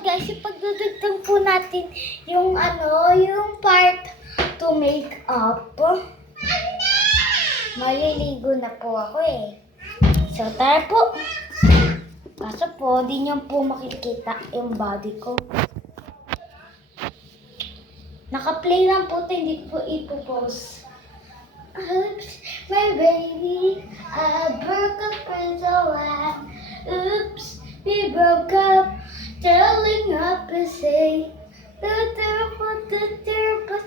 guys, ipagdudugtong po natin yung yung part to make up. Maliligo na po ako eh. So, tara po. Kaso po, di niyo po makikita yung body ko. Naka-play lang po ito, hindi po ipopost. Oops, my baby, I broke up with the one. Oops, we broke up, telling up to say, the terrible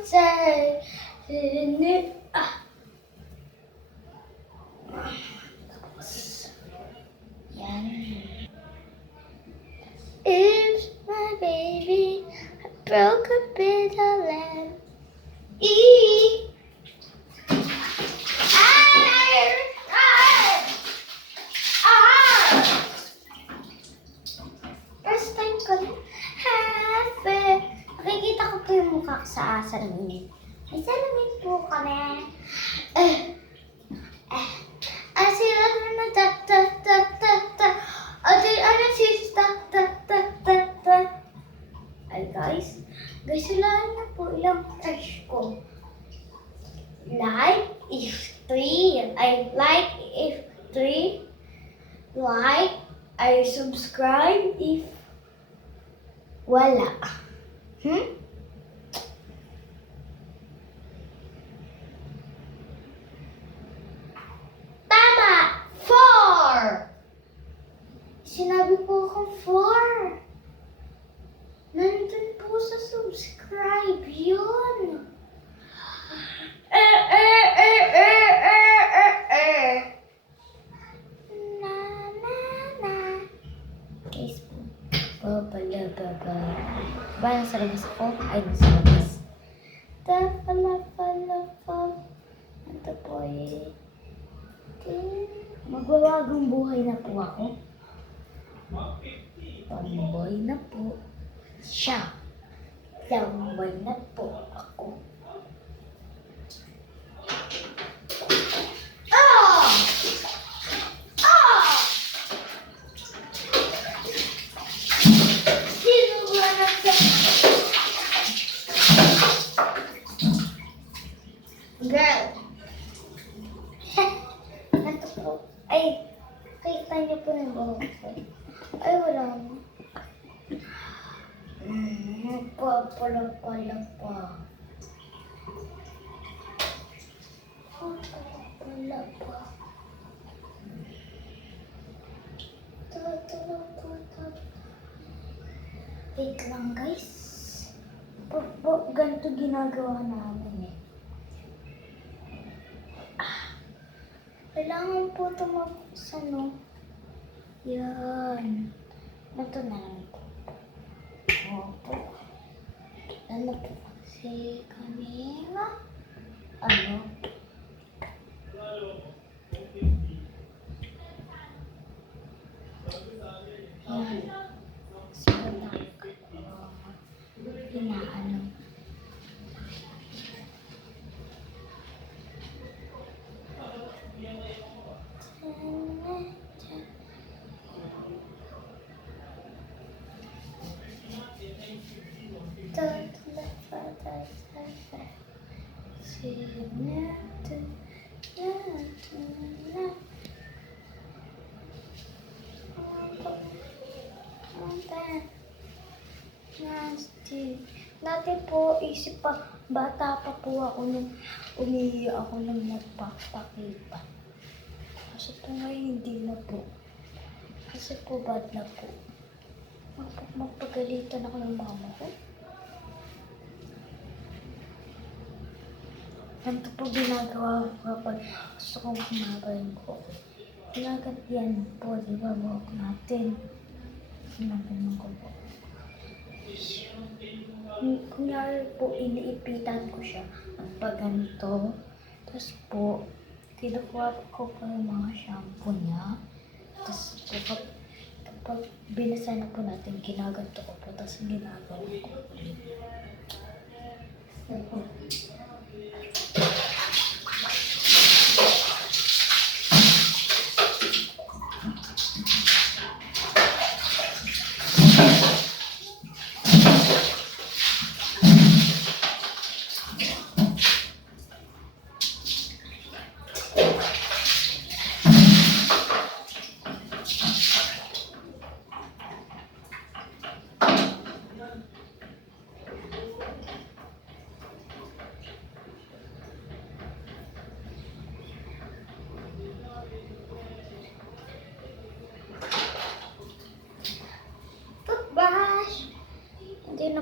say. Yan. Oops, my baby, I broke up with the land. First time ko na nakikita ko po yung mukha ko sa salamin. May salamin po kami. Sila na ta. Ano si ta. Ay guys, sila na po ilang crush ko. Like if 3, like, I subscribe if wala. Tama! 4! Sinabi po akong 4. Nandun po sa subscribe yun. Facebook. Baba. Ba, nasa labas ako? Ay, nasa labas. Ito po eh. Magwawagong buhay na po ako. Tomboy na po siya. Tomboy na po ako. Girl. Ito po. Ay, kita niyo po yung buhok ko. Ay, wala mo. Pala pa. Wait lang guys. Ganito ginagawa namin eh. Kailangan po tumapos Yan. Ito na lang po. Opo. Ano po? Si Camila. Yan. Dati po, isip pa, bata pa po ako nung umiiyak ako ng nagpapakita. Kasi po ngayon hindi na po. Kasi po bad na po. Magpagalitan ako ng mama ko. Ganito po ginagawa ko kapag gusto kong kumabayan ko. Kinagat yan po, di ba, buhok natin. Sinaganon ko po. Kunyari po, iniipitan ko siya at pag ganito. Tapos po, kinukuha ko po yung mga shampoo niya. Tapos po, kapag binasa na po natin, ginaganto ko po. Tapos ginagawa ko ulit.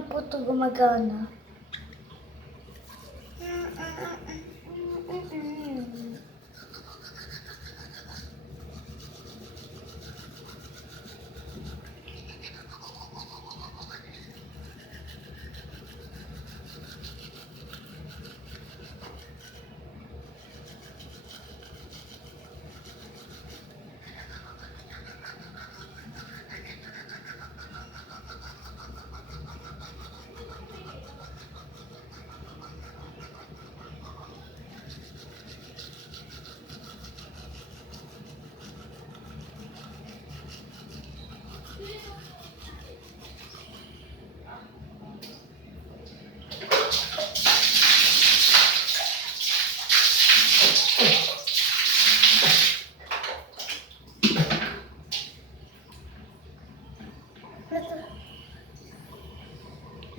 na po ito gumagana.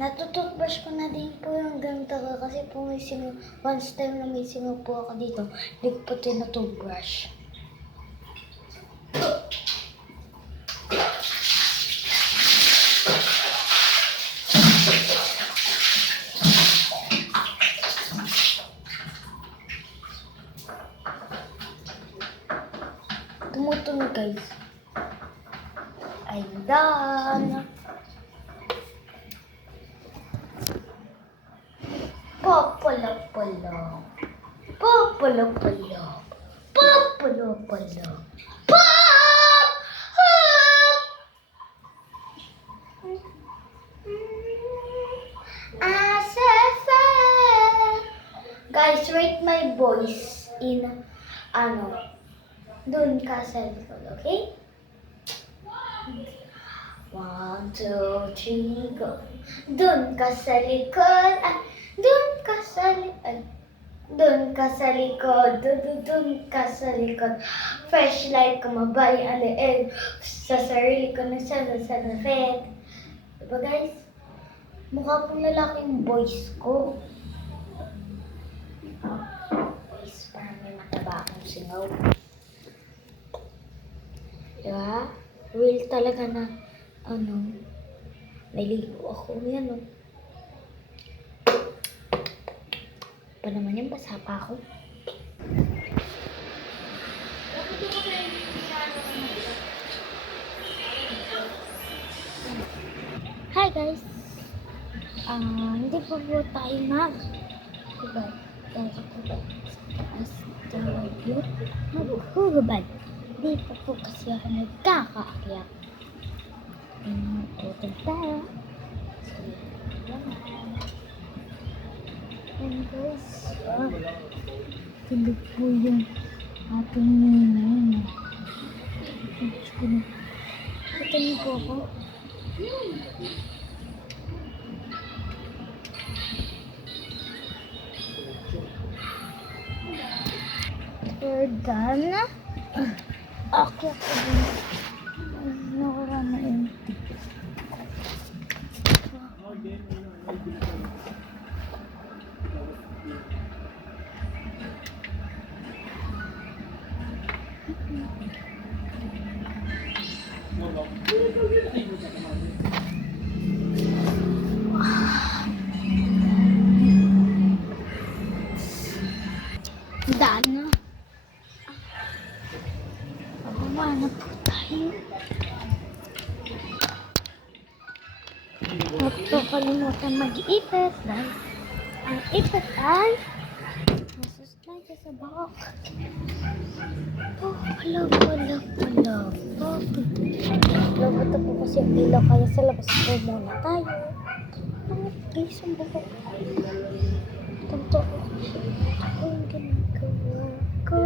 Natututbrush ko na din po yung ganito kasi po may singaw. Once time na may singaw po ako dito, hindi ko po tinatutbrush. Tumutunog guys. I'm done. Popolo-polo. Popolo-polo. Popolo-polo. Pop! Guys, rate my voice in dun ka sa likod, okay? 1, 2, 3, go. Dun ka sa likod. Dun ka sa likod. Dun ka sa likod. Dun ka sa likod. Fresh like kumabay ang leeg. Sa sarili ko na siya sa lafet. Diba guys? Mukha pong lalaki yung voice ko. Voice parang may mataba akong singaw. Diba? Real talaga na naligo ako. Yan pa naman yung basa pa ako. Hi guys! Hindi po tayo hugabad. Hindi po kasi ako nagkakaakyat. Tutog tayo. And guys, tulog po yung ating ninay. Ito niyo po ako. We're done. Akyat ko din. Nakura na empty. Dana. Bababa na po tayo. Huwag po kalimutan mag-ipit dahil ang ipit ay nasuslide sa bawak. Pala. Lagot po kasi ang ilaw kaya sa labas po muna tayo. Guys, ang bukok. Tanto ako yung ginagawa ko.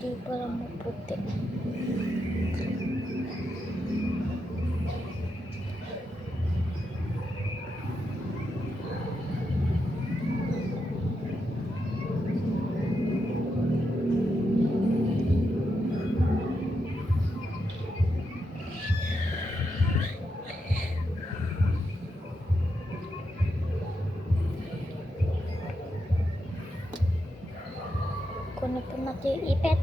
Di pala maputi. Kung na po natin yung ipet.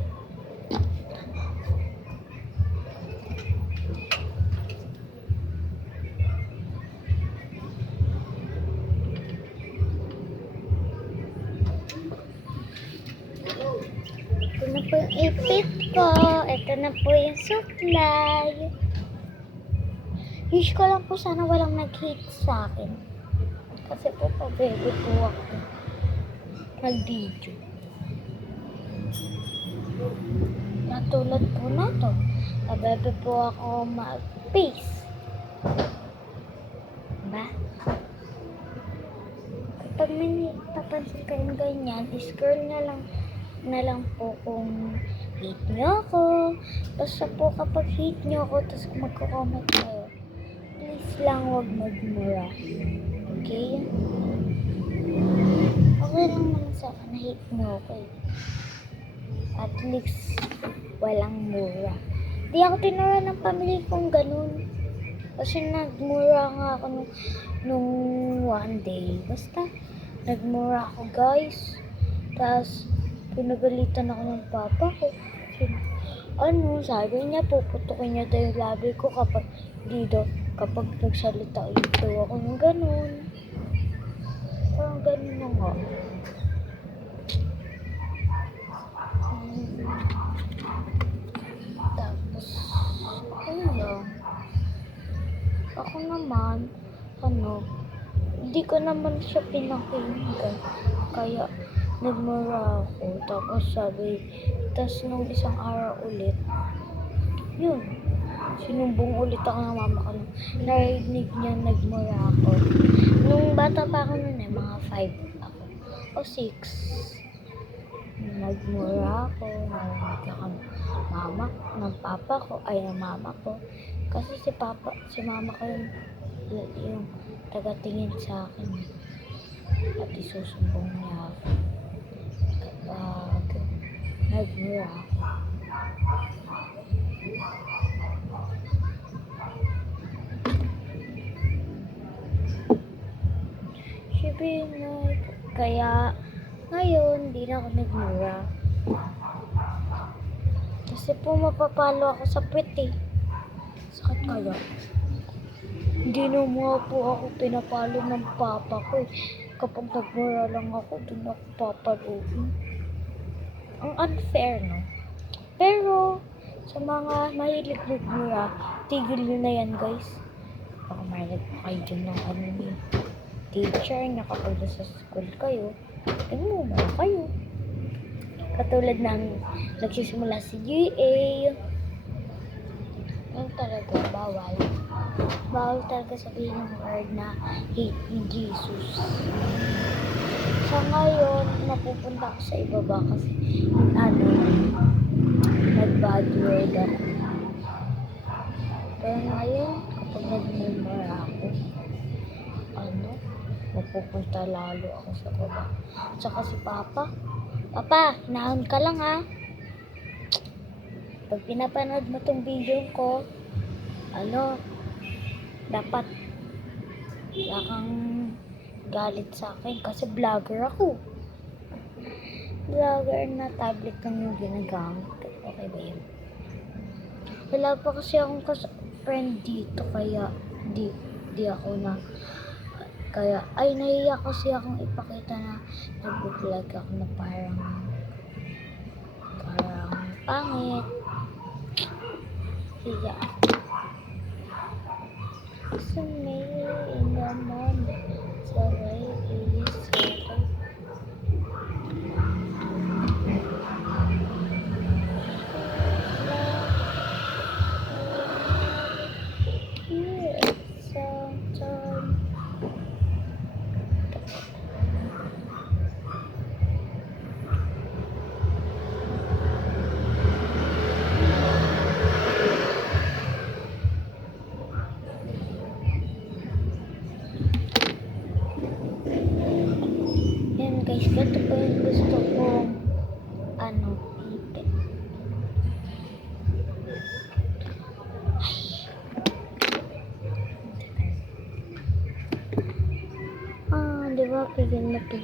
Ito na po yung ipit ko. Ito na po yung suklay. Wish ko lang po sana walang nag-hate sa akin. Kasi po pabebe po ako mag-video. Natulad po na to. Pabebe po ako mag-face. Diba? Kapag may papansin kayong ganyan, scroll na lang po kung hate nyo ako. Basta po kapag hate nyo ako, tapos kung magko-comment kayo, please lang huwag magmura. Okay? Okay lang naman sa akin na hate nyo ako eh. At least, walang mura. Di ako tinura ng pamilya kong ganun. Kasi nagmura nga ako nung one day. Basta, nagmura ako guys. Tapos, pinagalitan ako ng papa ko. Sabi niya, puputukin niya daw yung labi ko kapag nagsalita ito ako ng ganun. Parang ganun na nga. Tapos, ayun. Ako naman, hindi ko naman siya pinakinggan. Kaya, nagmura ako. Tapos nung isang araw ulit, yun, sinumbong ulit ako ng mama ko. Narinig niya nagmura ako. Nung bata pa ako nun mga 5 ako. O 6. Nagmura ako. Narinig ako ng papa ko, ng mama ko. Kasi si mama ko yung taga-tingin sa akin. At isusumbong niya ako. Kapag nagmura ako. Kaya ngayon, hindi na ako nagmura. Kasi po mapapalo ako sa puwet eh. Sakit kaya. Hindi naman po ako pinapalo ng papa ko eh. Kapag nagmura lang ako, doon ako papaluin. Ang unfair, no? Pero, sa mga mahilig magmura, tigil nyo na yan, guys. Baka mahilig pa kayo dyan ng teacher na kapag sa school kayo, nagmumura kayo. Katulad ng nagsisimula si GA. Yung talaga, bawal. Bawal talaga sabihin ng word na hate ni Jesus. Sa ngayon, napupunta ako sa ibaba kasi nag-bad word ako. Pero ngayon, kapag nag-memora ako, mapupunta lalo ako sa baba. Tsaka si Papa, hinahon ka lang ha. Pag pinapanood mo tong video ko, dapat wala kang galit sa akin kasi vlogger ako. Vlogger na tablet lang yung ginagamit. Okay ba yun? Wala pa kasi akong friend dito kaya di ako kaya nahiya kasi akong ipakita na nag-vlog ako na parang pangit. Hiya ako. So may naman sa way is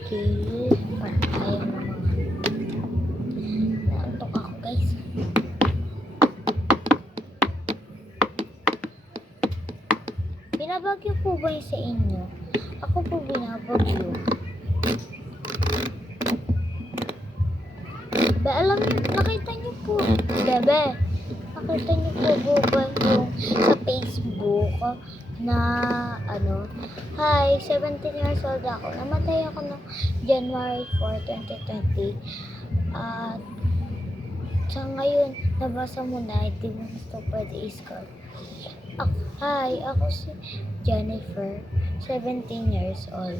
kill. Parang ayaw na mga. Naantok ako guys. Binabagyo po ba yung sa inyo? Ako po binabagyo. Be, alam niyo, nakita niyo po. Bebe, nakita niyo po ba yung sa Facebook na ano, hi, 17 years old ako. Namatay ako noong January 4, 2020. At sa ngayon, nabasa mo na, hindi mo gusto pwede i-score. Hi, ako si Jennifer, 17 years old.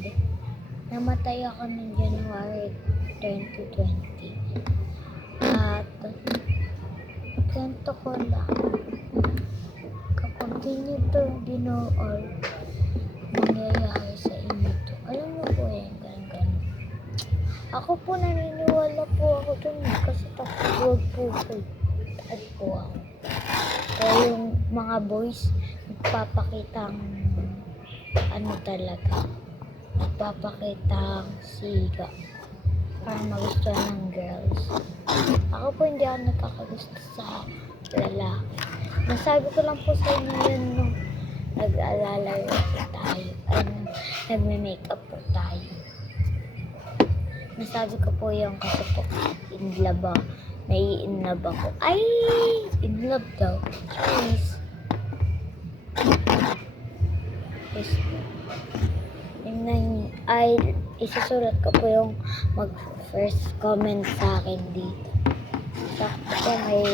Namatay ako noong January 2020. At kwento ko lang, kapag ganito or mangyayari sa inyo to, alam mo po yan, ganun. Ako po naniniwala po ako dun kasi takot po ko. At po ako. Kaya yung mga boys, nagpapakitang ano talaga, nagpapakitang siga para magustuhan ng girls. Ako po hindi ako nagkakagusto sa lalaki. Nasabi ko lang po sa inyo yun nung nag-aalala po tayo. Nagme-makeup po tayo. Nasabi ko po yung kasi po in love ako. Nai-in-love ako. Ay! In love daw. Cheese. Yes. Ay, isusulat ko po yung mag-first comment sa akin dito. Sakto po may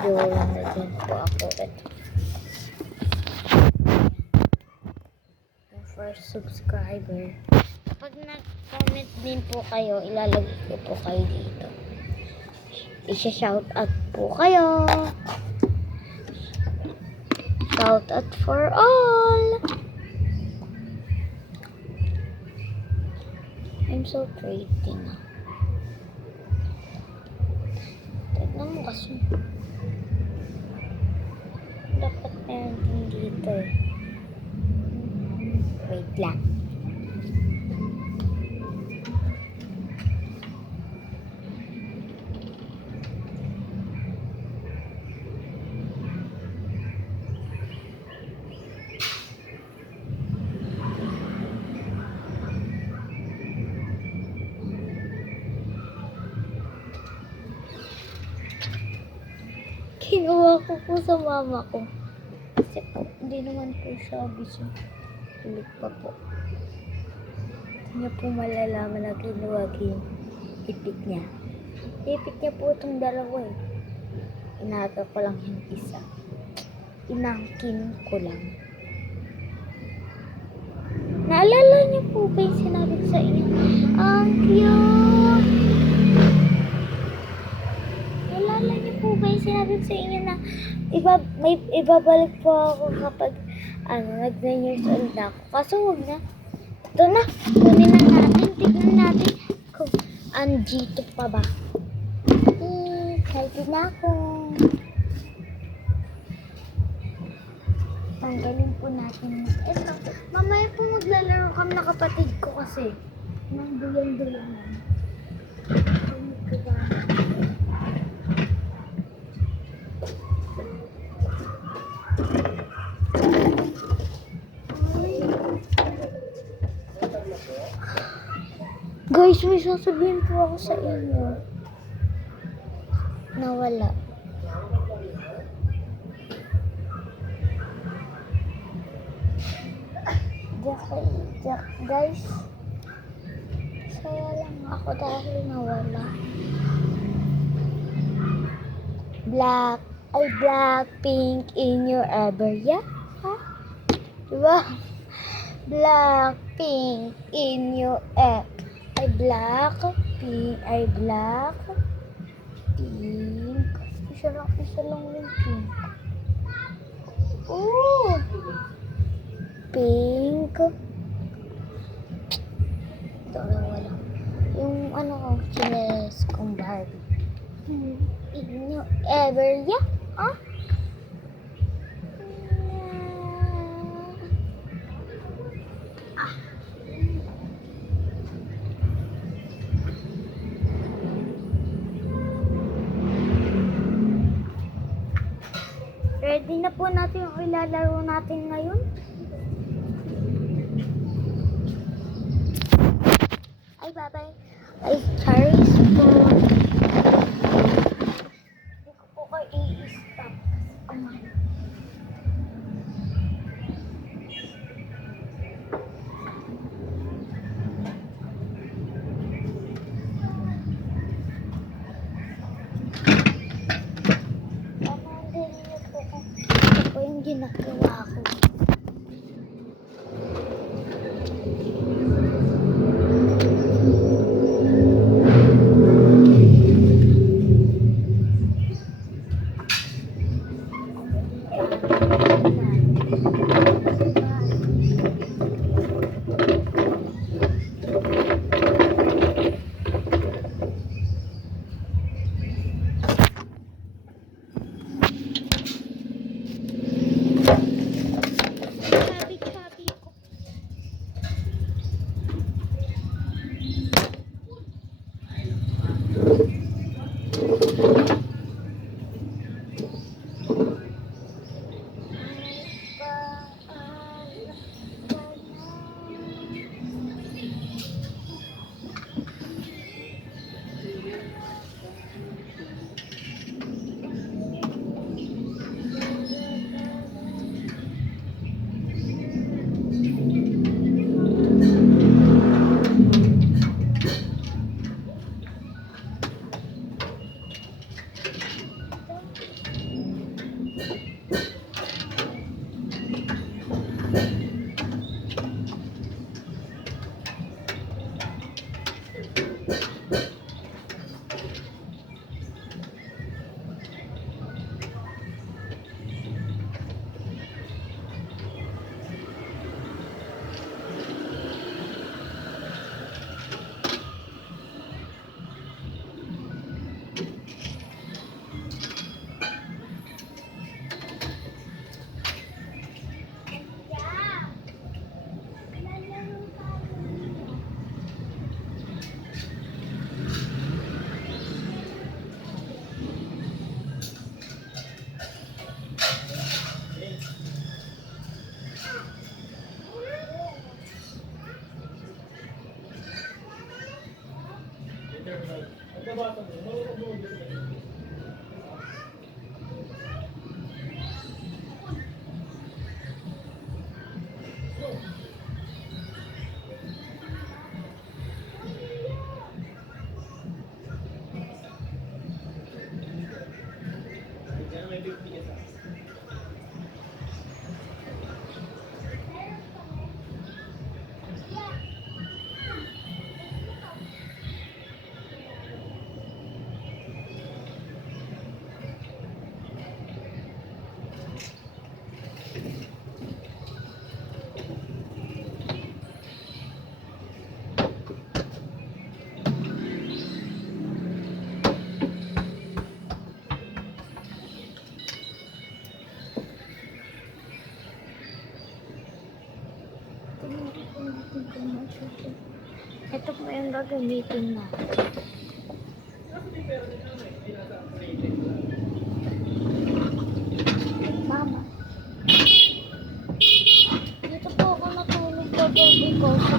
dulo na din po ako. Yung first subscriber. Kapag nag-comment din po kayo, ilalagay ko po kayo dito. Isha-shout out po kayo. Shout out for all. I'm so pretty na. Tignan mo kasi. Dapat meron din dito eh. Wait lang. Kinuha ko po sa mama ko. Kasi po, hindi naman po siya busy. Ulit pa po. Hindi niya po malalaman na kinuha yung ipit niya. Ipit niya po itong dalawa eh. Inaga ko lang yung isa. Inangkin ko lang. Naalala niyo po ba yung sinabi ko sa inyo? Ang cute! Naalala niyo po ba yung sinabi ko sa inyo na may ibabalik po ako kapag nag 9 years old na ako. Kaso huwag na. Ito na. Kunin na natin. Tignan natin kung andito pa ba. Healthy na ako. Tanggalin po natin. Ito. Mamaya po maglalaro kami na kapatid ko kasi. Nang duyan-duyan. Guys, may sasabihin po ako sa inyo. Nawala. Guys, saya lang ako dahil nawala. Blackpink in your area. Ha? Diba? Blackpink in your app. Blackpink. Isa lang yung pink. Oh! Pink. Dalawa lang. Yung chinelas kong Barbie. In your area? Ah? Ready na po natin yung ilalaro natin ngayon. Ay, bye-bye. Ay, Charis po. Hindi ko po kayo i-stop. Ito po yung ginagawa ko. Chubby ko. Ito po yung gagamitin na. Mama. Dito po ako natulog kagabi kasi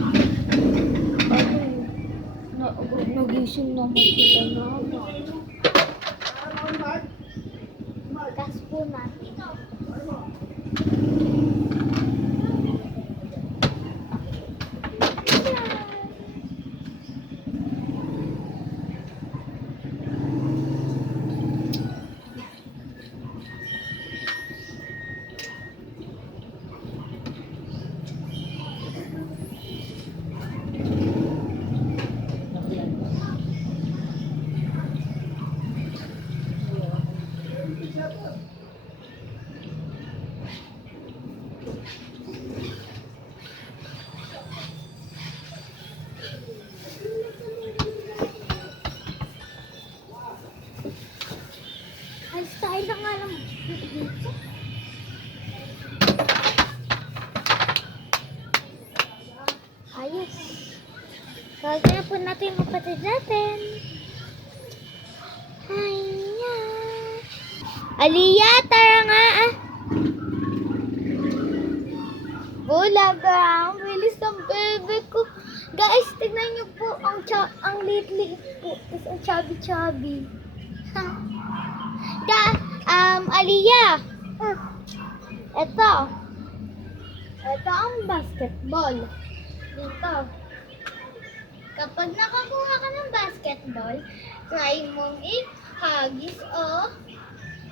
nagising naman sila mama. Gas po natin. Ay, style na nga lang. Ayos. Kaya na po natin yung kapatid natin. Ay, Aliyah, tara nga ah. Bulaga, ang bilis ng bebe ko. Guys, tignan niyo po, ang liit-liit po. Tapos ang chubby-chubby. Aliyah. Ito. Ito ang basketball. Dito. Kapag nakakuha ka ng basketball, try mong ihagis o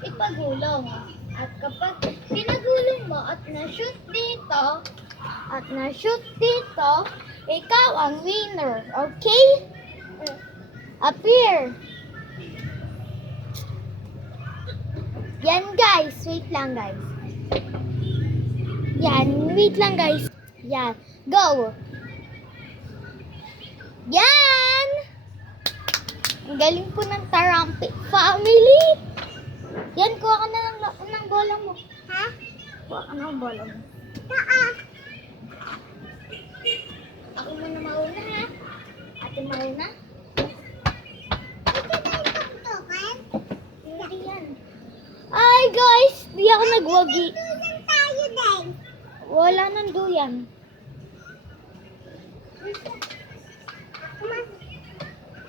ipagulong. At kapag pinagulong mo at na-shoot dito, ikaw ang winner. Okay? Up here. Yan guys. Wait lang guys. Yan. Wait lang guys. Yan. Go. Yan. Ang galing po ng Tarampi family. Yan, kuha ka na ng bola mo. Ha? Kuha ka ng bola mo. Ako muna mauna ha. Ate mauna. Hindi yan. Ay guys, di ako nagwagi. Wala nang duyan.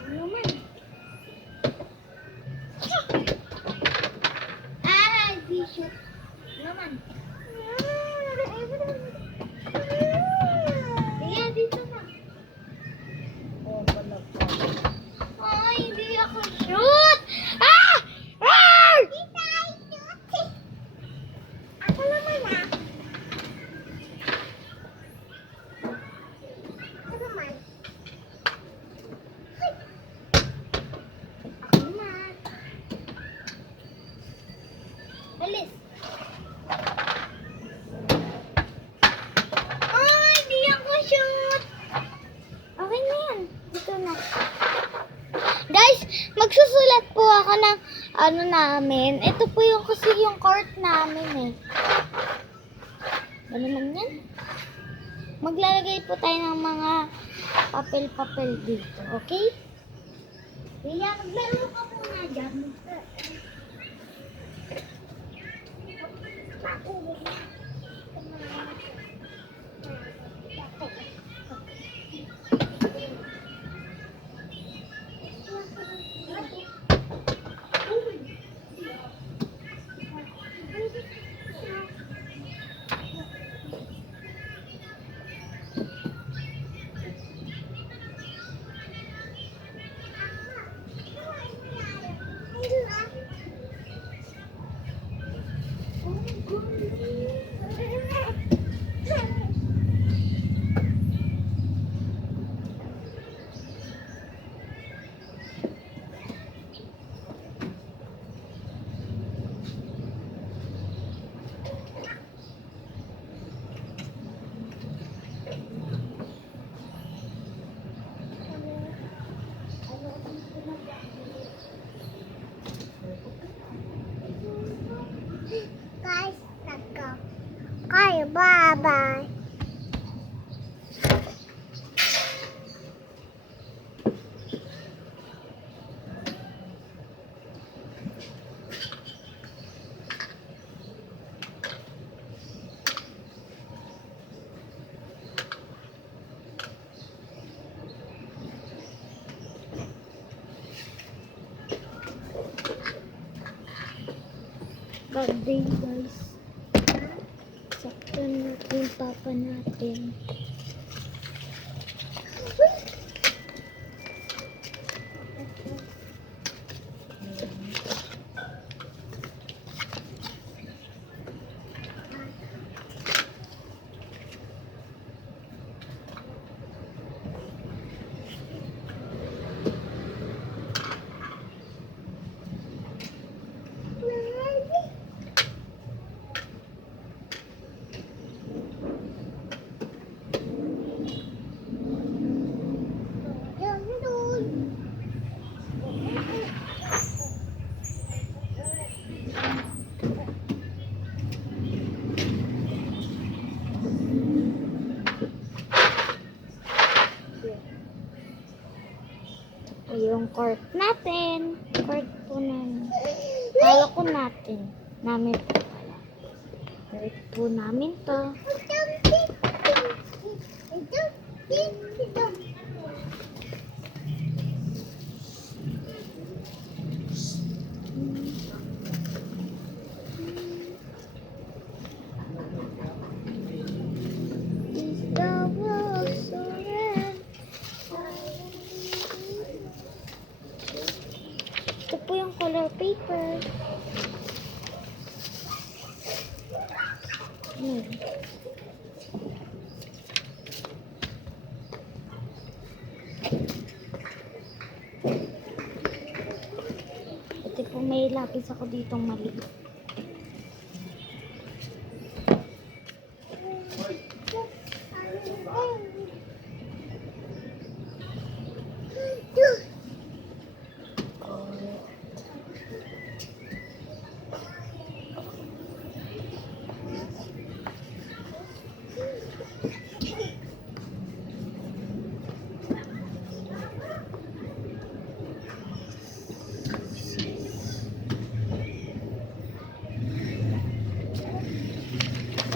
Ano man? Shoot. Naman. Ayan, dito na. Oh, pala pa. Ay, hindi ako shoot! Ah! Ah! Hindi tayo shoot. Ako naman ah. Ako naman. Ako naman. Alis. Ay, di ako shoot. Okay na yan. Dito na. Guys, magsusulat po ako ng ano namin. Ito po yung kasi yung court namin eh. Ano naman yan? Maglalagay po tayo ng mga papel-papel dito. Okay? Kaya maglaro ka muna dyan. Guys, let's go. Okay, bye-bye. Birthday guys. Saktan natin yung papa natin. Yung court natin. Court po namin. Kala ko natin. Namin po pala. Court po namin to. Ito po yung color paper. Ito po may lapis ako ditong maliit.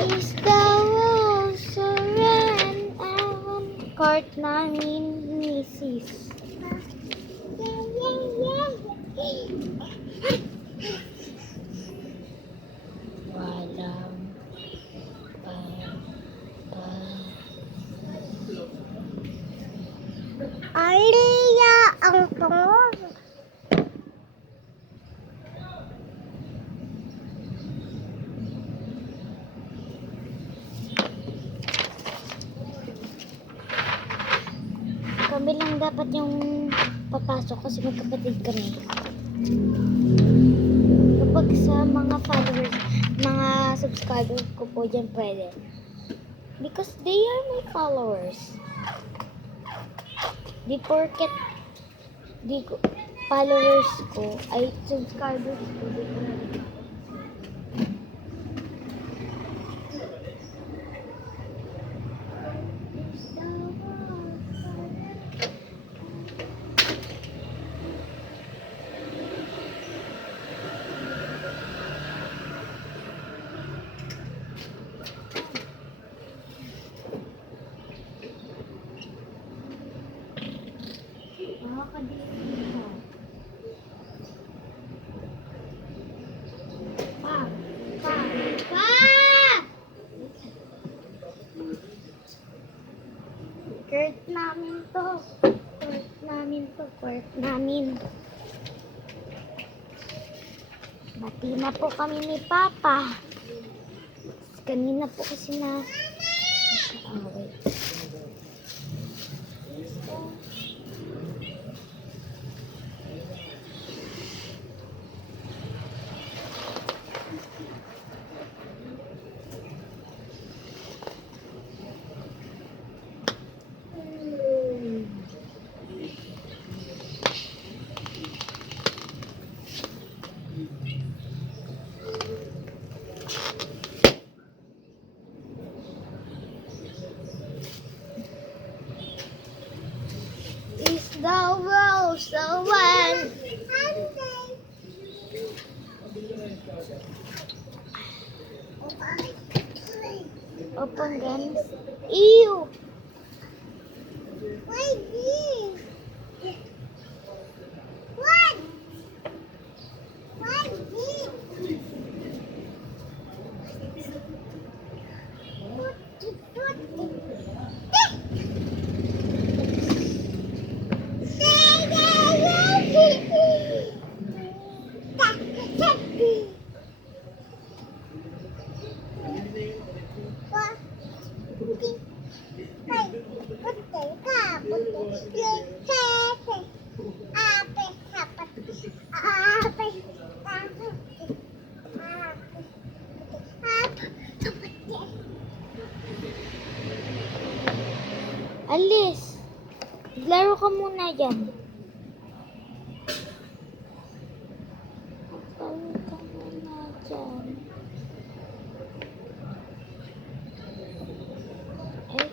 Is the world so ran around court namin misis. Walang Alia ang tungod. Kami lang dapat yung papasok kasi magkapatid kami. Kapag sa mga followers, mga subscribers ko po dyan pwede. Because they are my followers. Di porket di ko, followers ko ay subscribers ko. Di ko na. Court namin to. Court namin to. Court namin. Bati na po kami ni Papa. Kanina po kasi na away. Is the world so wide? Open guns. Ew! Why this? What? Why this? Alis, laro ka muna dyan. Laro ka muna dyan. Eh?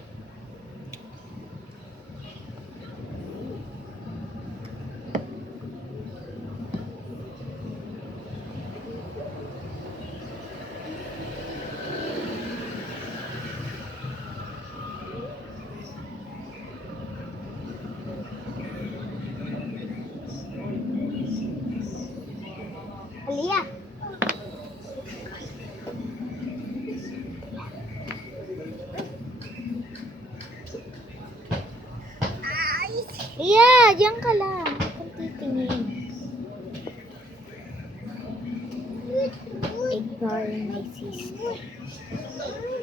Aliyah. Yeah, diyan ka lang. Kung titingin. Ignore my sister.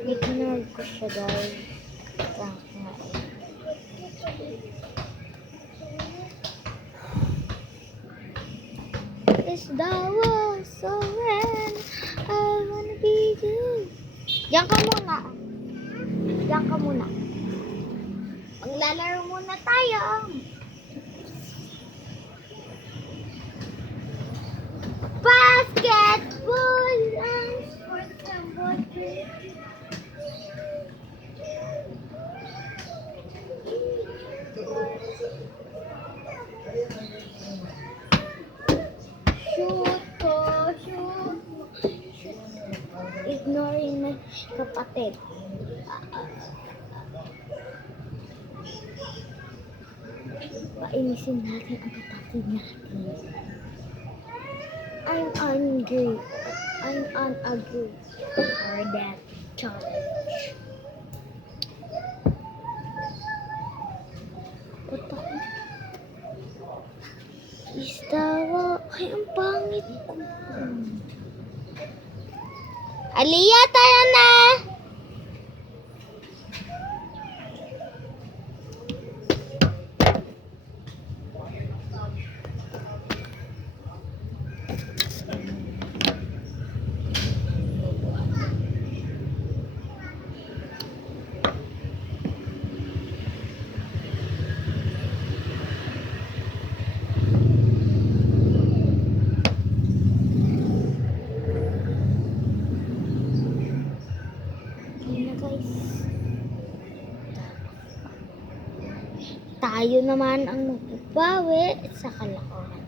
Ignore ko siya dahil kakain. It's the world so when I wanna be you. Diyan ka muna. Diyan ka muna. Maglalaro muna tayo. Basketball and sports and water. Shoot ko, shoot. Ignoring my kapatid. Painisin natin ang kapatid natin. I'm angry. I'm unangry for that challenge. Puto ko. Istawa. Ay, ang pangit ko. Aliyah, tara na! Tayo naman ang magbabawi sa kalokohan.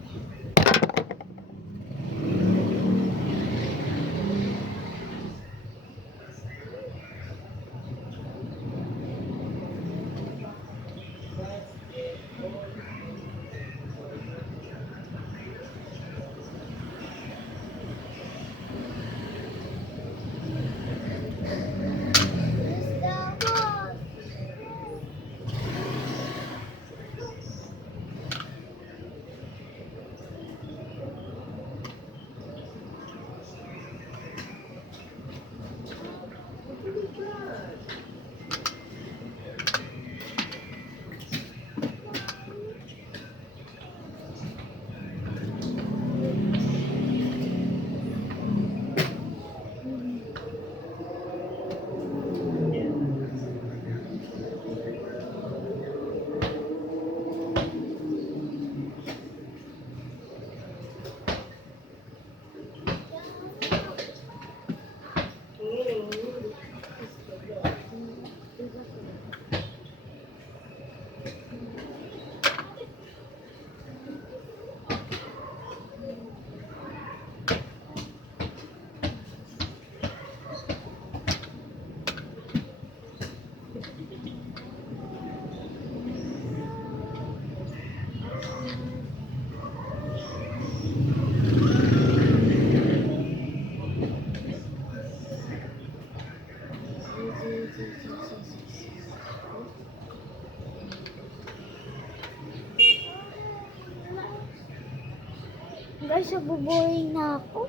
Guys, nabuboring na ako.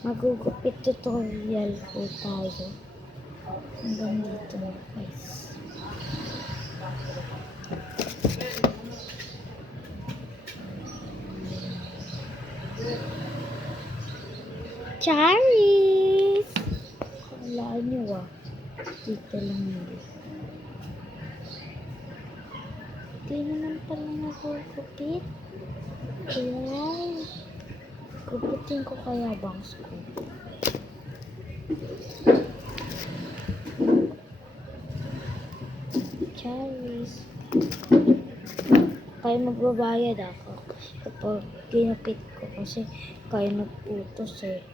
Magugupit tutorial po tayo. Hanggang dito na guys. Charis! Kala nyo dito lang yun. Hindi naman pala nagugupit. Ayan. Gupitin ko kaya bangs ko. cherries. Kaya magbabayad ako kapag ginupit ko kasi kaya nagputos eh.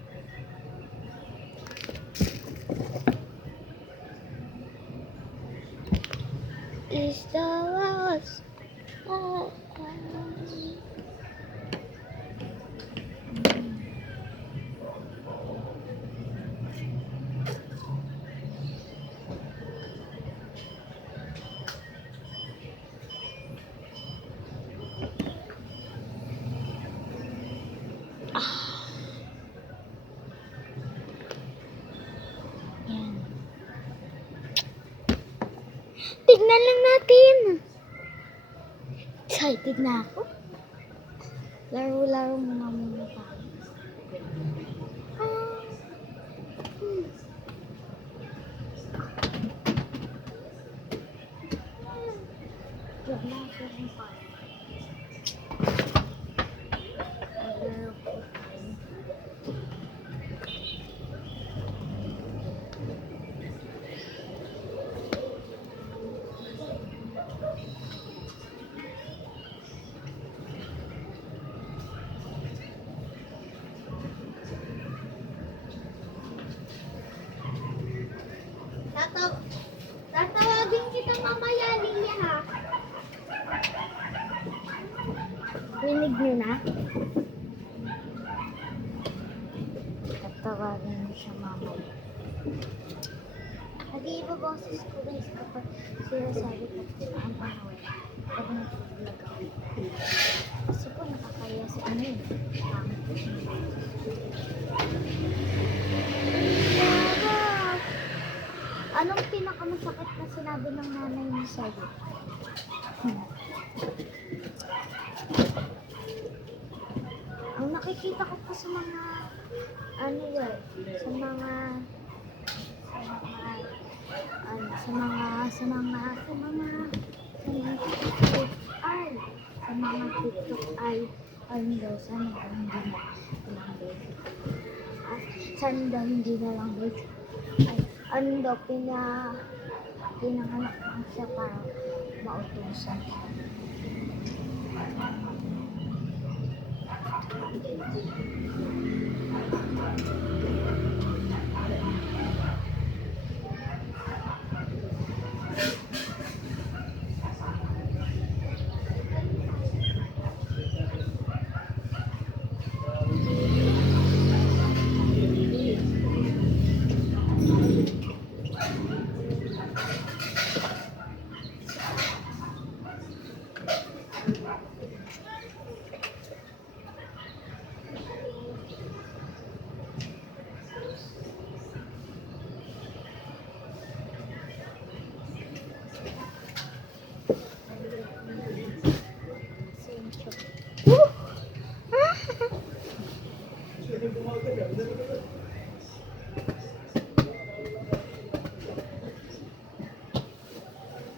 Is the walls. Yan. Tignan lang natin. Excited na ako. Laro-laro muna tayo. Diyan na ako ng park. Laro po tayo. Tatawagin kita mamaya, Lilia, ha? Rinig nyo na? Tatawagin mo siya mamaya. Nag-iiba boses ko guys kapag sinasabi ko ang panawin. Pag nag-vlog ako. Kasi po nakakaya sa ano yun. Anong pinakamasakit na sinabi ng nanay mo sa'yo? Ang nakikita ko pa sa mga ano yun, sa mga TikTok ay ano daw, sana daw hindi na lang guys. Sana daw hindi na lang guys. Ay, ano daw, pinanganak lang siya para mautusan.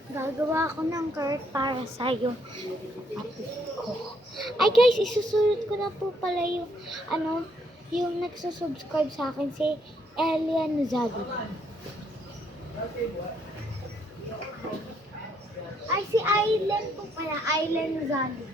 Gagawa ako ng card para sa'yo. Kapatid ko. Ay guys, isusunod ko na po pala yung yung nagsusubscribe sa akin, si Elian Zadi. Ay, si Ailen po pala, Ailen Zadi.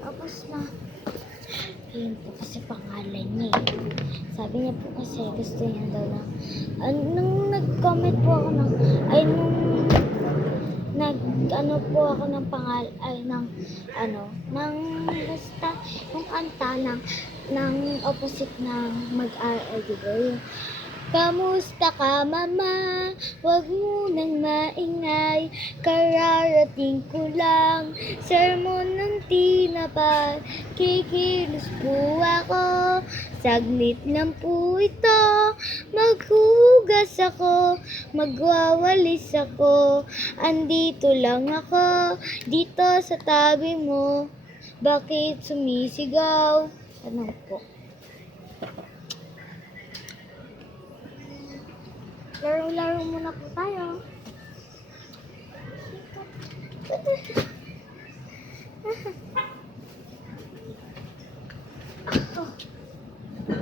Tapos na. Yun po kasi pangalan niya eh. Sabi niya po kasi gusto niya daw na nung nag-comment po ako ng po ako ng basta yung kanta ng opposite ng mag-RL, diba? Kamusta ka, mama? Huwag mo nang maingay, kararating ko lang. Sermon ng tinapay, kikilos po ako. Saglit lang po ito, maghuhugas ako, magwawalis ako. Andito lang ako, dito sa tabi mo. Bakit sumisigaw? Ano po? Laro-laro muna po tayo.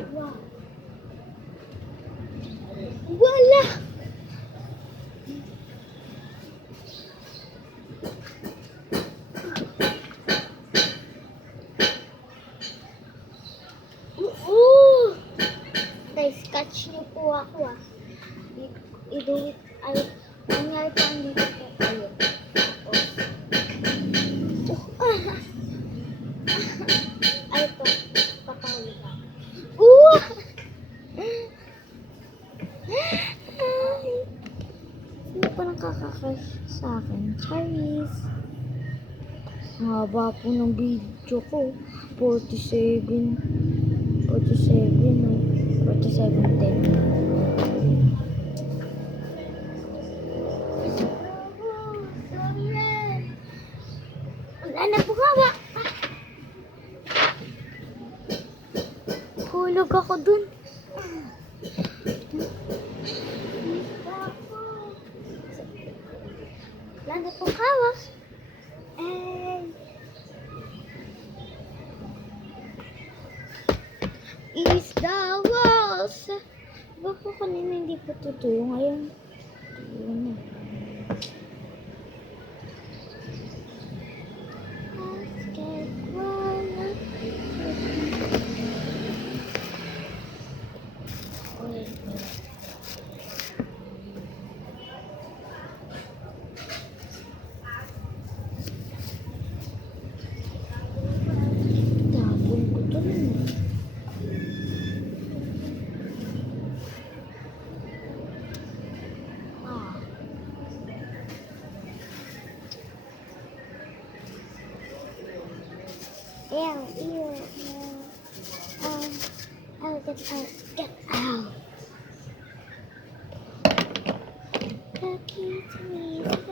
Wow. Wala! Oo! Guys, catch niyo po ako ah. I-do it. Ay, nangyari pa dito po kayo. Ay, ito. Papahuli ka. Oo! Ay! Sino pa nakakakrush sa akin? Charis. Ang haba po ng video ko. 47. 47, no? 47 din. Wala na po kawa. Hulog ako dun. Wala na po kawa. Is the walls. Diba po kanina hindi po tutuyo ngayon? Tutuyo na. Tapon ko to na. Ew. Get out. Lucky to me that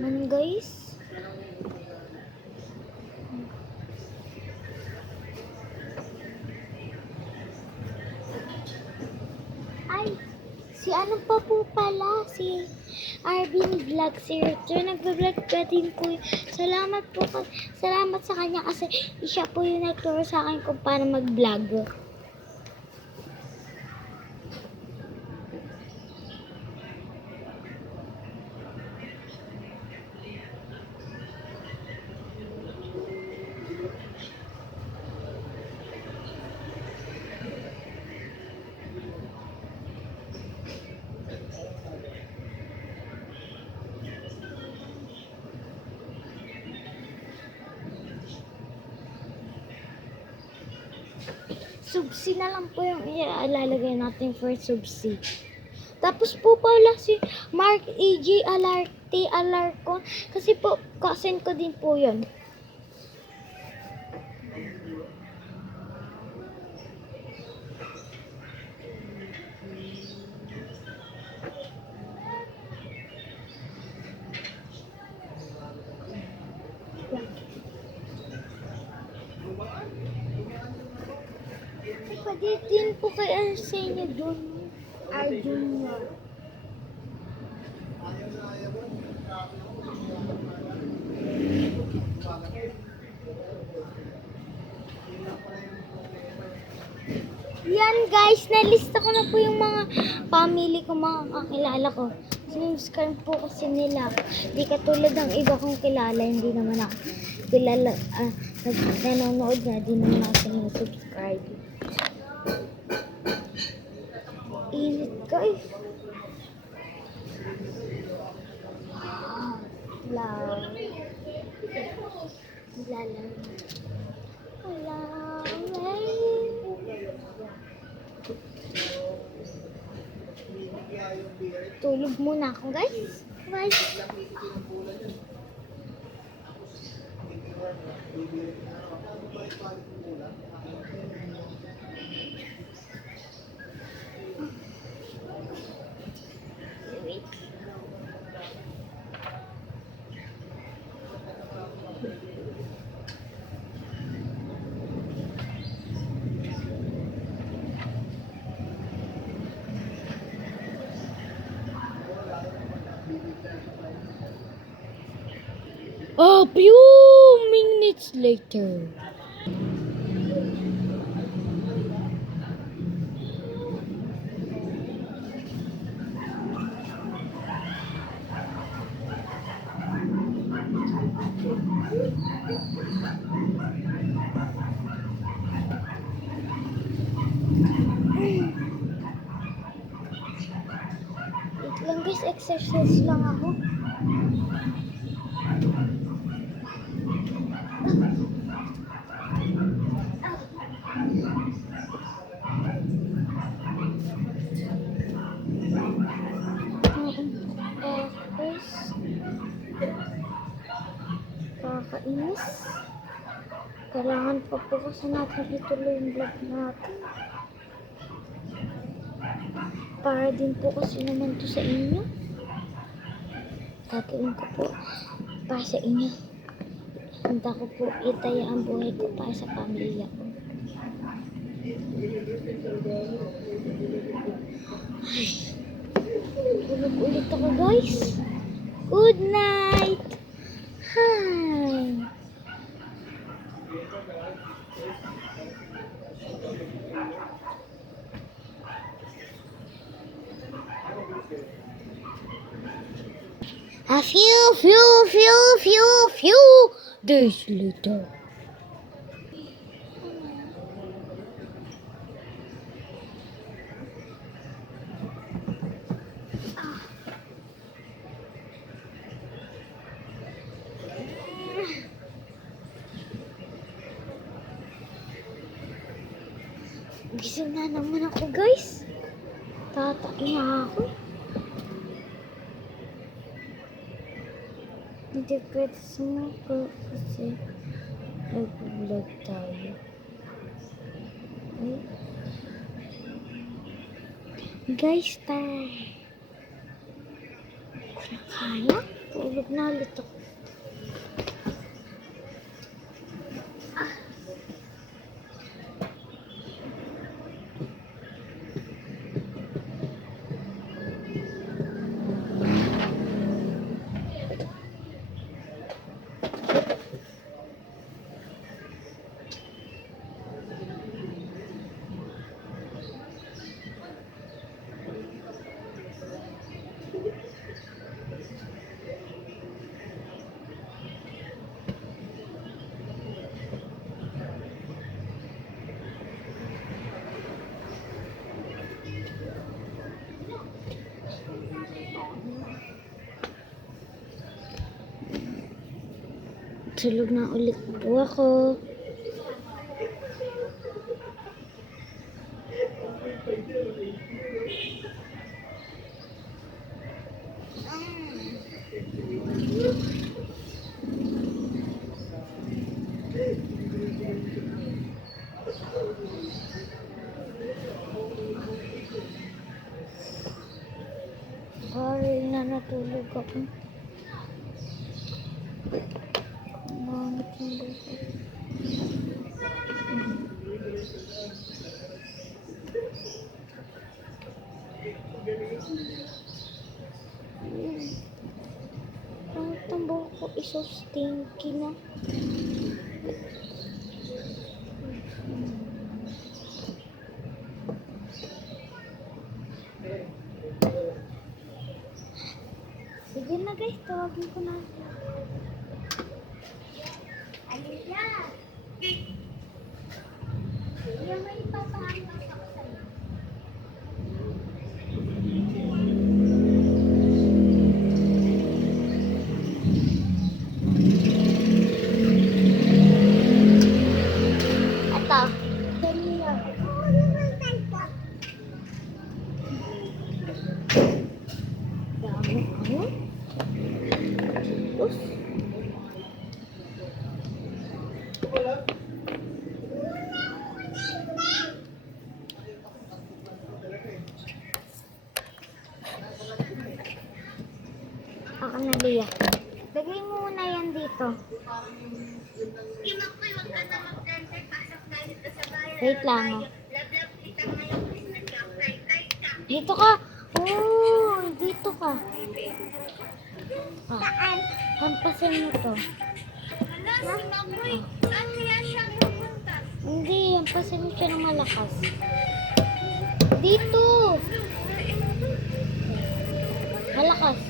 man guys. Ay, si ano pa po pala, si Arvin Vlog, si Richard, nagbablog pa din po. Salamat po, salamat sa kanya kasi siya po yung nagturo sa akin kung paano mag-vlog. Subsi na lang po yung ilalagay natin for subsi. Tapos po pala si Mark AJ Alarte Alarcon. Kasi po, cousin ko din po yun. Pwede din po kay Arsenio doon. Junior. Yan guys, nalista ko na po yung mga family ko, mga kakilala ko. Sinubscribe po kasi nila. Di katulad ng iba kong kilala, hindi naman ako kilala, nanonood na, di naman ako sinusubscribe. Init guys. Love. Tulog muna ako guys. Bye. A few minutes later. Wait lang guys, exercise lang ako. Guys, kakainis. Kailangan pa po kasi natin ituloy yung vlog natin. Para din po kasi naman to sa inyo. Gagawin ko po para sa inyo. Handa ko po itaya ang buhay ko para sa pamilya ko. Ay, tulog ulit ako guys. Good night. Hi. A few days later. Gising na naman ako guys. Tatain na ako. Hindi pwede sumuko kasi nag-vlog tayo. Okay. Guys, tayo. Kung kaya, tulog na ulit ako. Tulog na ulit po ako. Sorry na natulog ako. Bakit yung buko? Ang buko iso stinky na. Sige na guys, tawagin ko na. Alila! Yung may ipapahanggang ako sa'yo. Ito. Alila. Dami ano? Tapos, ako na Lia. Lagay mo muna yan dito. Wait lang. Oh. Dito ka. Oh, dito ka. Ah, hampasin mo to. Saan kaya siya pupunta? Hindi, yung pasagot siya ng malakas. Dito! Malakas.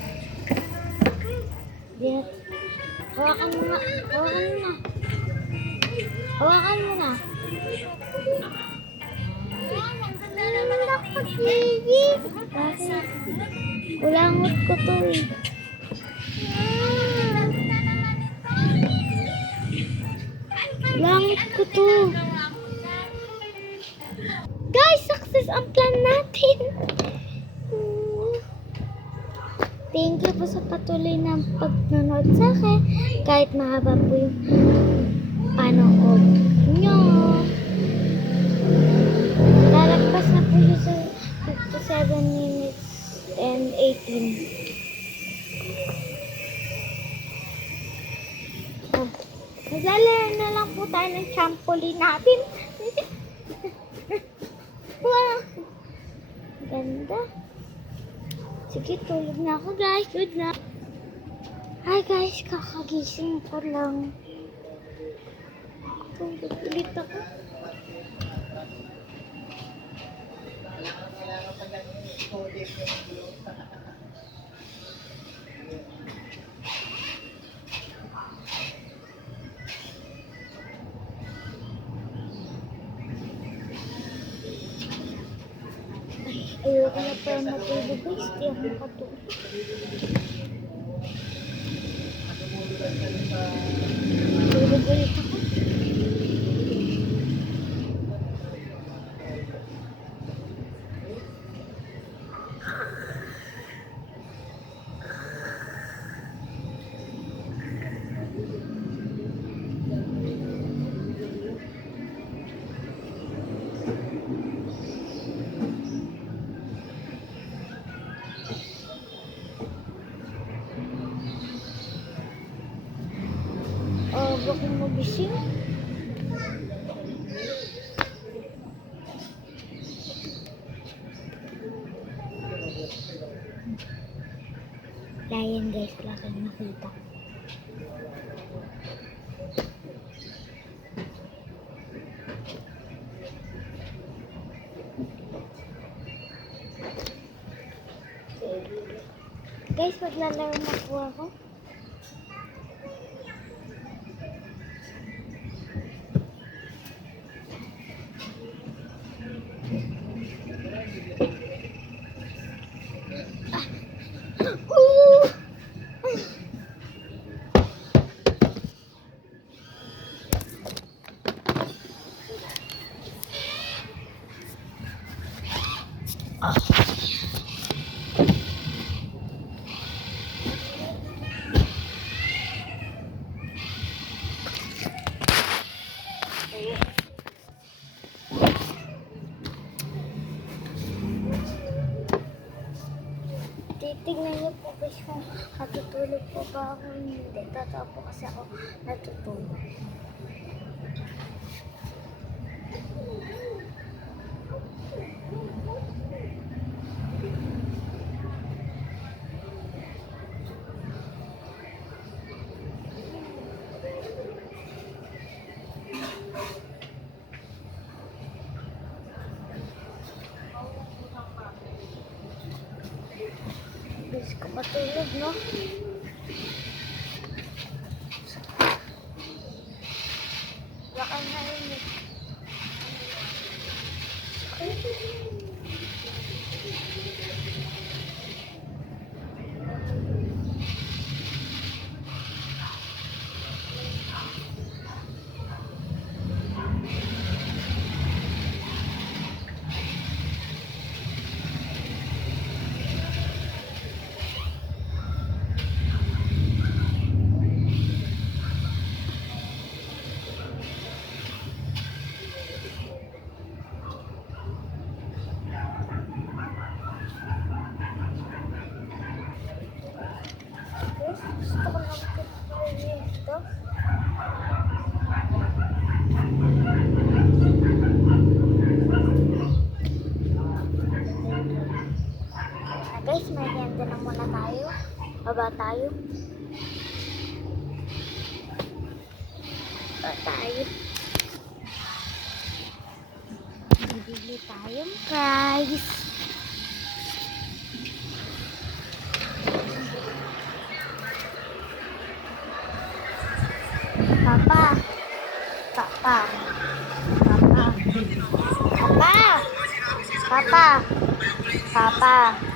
Dito. Hawakan mo nga. Hawakan mo na. Hawakan mo na. Bakit? Ulangot ko to eh. Ulangot ko to. Guys, success ang plan natin. Thank you po sa patuloy ng pagnonood sa akin. Kahit mahaba po yung panood nyo. Lalagpas na po yun sa 57 minutes and 18. Oh. Maglalaro na lang po tayo ng trampoline natin. Wow! Ganda. Sige, tulog na ako guys. Good night. Hi guys, kakagising ko lang. Tulog ulit ako. Ayoko na pa matulog guys. Di ako makatulog. Tulog ulit ako. Bakit magising? Layan guys, wala kayong nakita. Guys, maglalaro na po ako. Titignan niyo po guys kung natutulog po ba ako. Hindi. Totoo po kasi ako natutulog. Bilis ko matulog, no? Baka narinig. Gusto ko lang ito. Guys, merienda na muna tayo. Baba tayo. Bibili tayong fries. Papa. Papa. Papa. Papa. Papa. Papa.